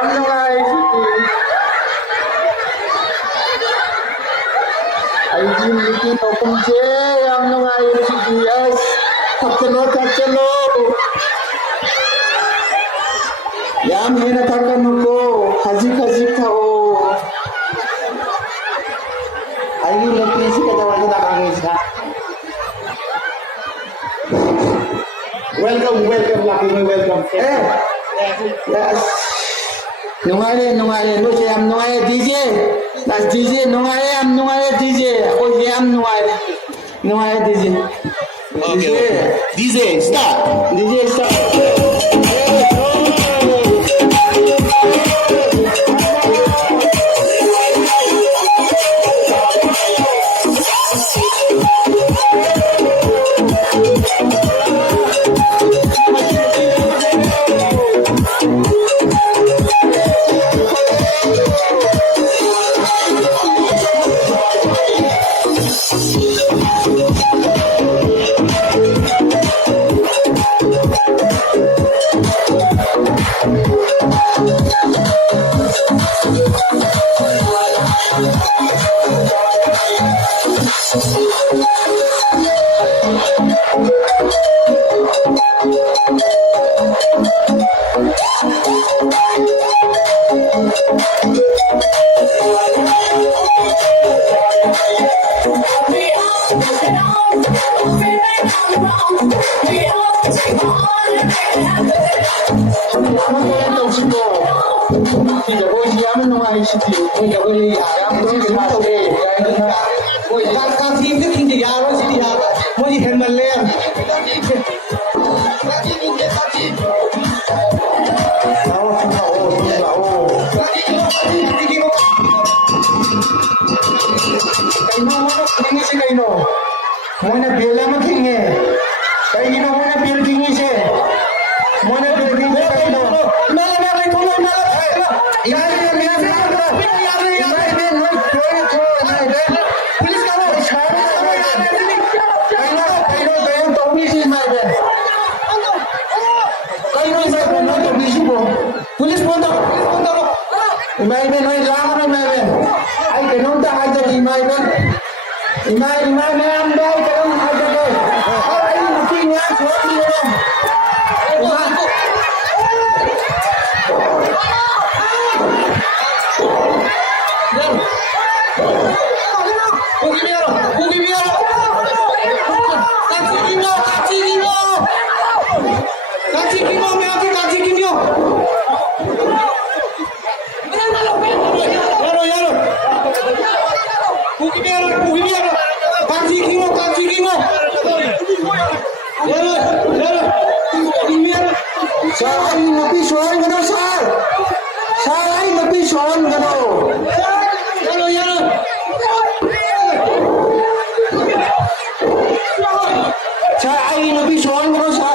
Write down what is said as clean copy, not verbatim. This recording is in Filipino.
Yam nungai sidi. Ay jin liki no kumje yam nungai sidi yes. Takchalo. Yam hina takano ko haji kao. Ay laki si kadawan na kangisa. Welcome, Lucky Boy, welcome. Yes. Nungai, no siya am nungai DJ. Las DJ nungai am nungai DJ. Ako siya am nungai DJ. Okay. DJ, start. DJ start. Mona bela makinge. Kaya gino mona building siya. Mona building siya kayo. Nala tulo na. Yan. Police ka mo. Kayo tawisi my ben. Kayo isa mo na tawisi mo. Police mo to. My ben hoy lang my ben. Ay ganun ta aja di my ben. Imay ma'am daw karon aja ko. Ay muting nga sorry mo. Ay napisyon ka daw, sir! Sir, ay napisyon ka daw! Sir, ay napisyon ka daw, sir!